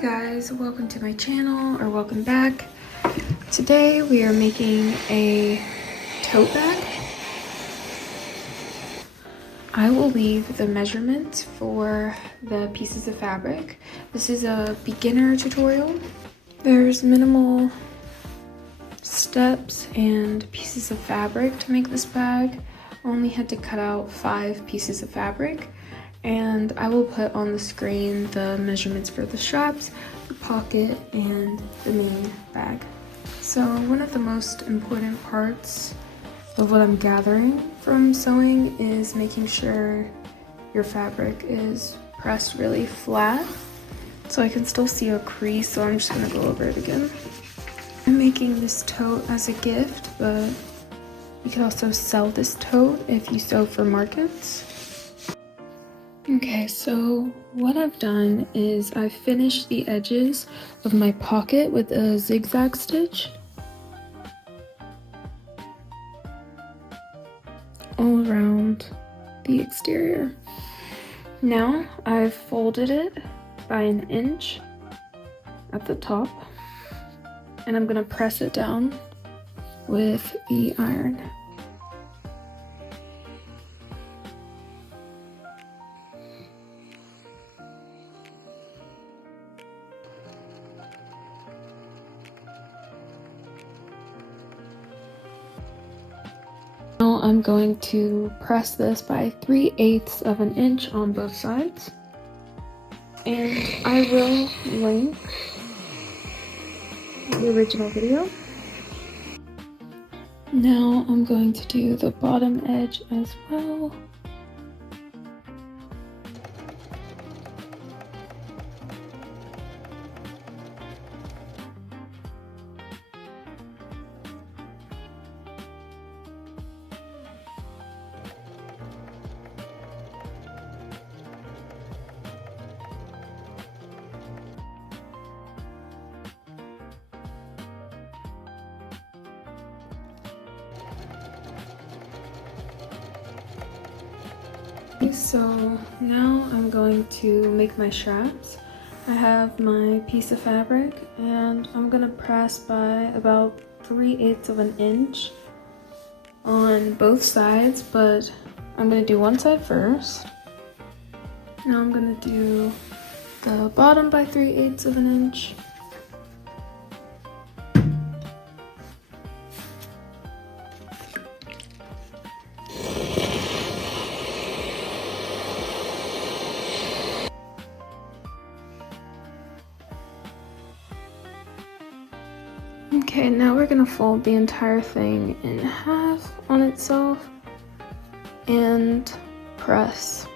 guys, welcome to my channel, or welcome back. Today we are making a tote bag. I will leave the measurements for the pieces of fabric. This is a beginner tutorial. There's minimal steps and pieces of fabric to make this bag. I only had to cut out 5 pieces of fabric. And I will put on the screen the measurements for the straps, the pocket, and the main bag. So one of the most important parts of what I'm gathering from sewing is making sure your fabric is pressed really flat. So I can still see a crease, so I'm just gonna go over it again. I'm making this tote as a gift, but you can also sell this tote if you sew for markets. Okay, so what I've done is I've finished the edges of my pocket with a zigzag stitch all around the exterior. Now I've folded it by 1 inch at the top, and I'm gonna press it down with the iron. Now I'm going to press this by 3/8 of an inch on both sides, and I will link the original video. Now I'm going to do the bottom edge as well. So now I'm going to make my straps. I have my piece of fabric and I'm gonna press by about 3/8 of an inch on both sides, but I'm gonna do one side first. Now I'm gonna do the bottom by 3/8 of an inch. Okay, now we're gonna fold the entire thing in half on itself and press.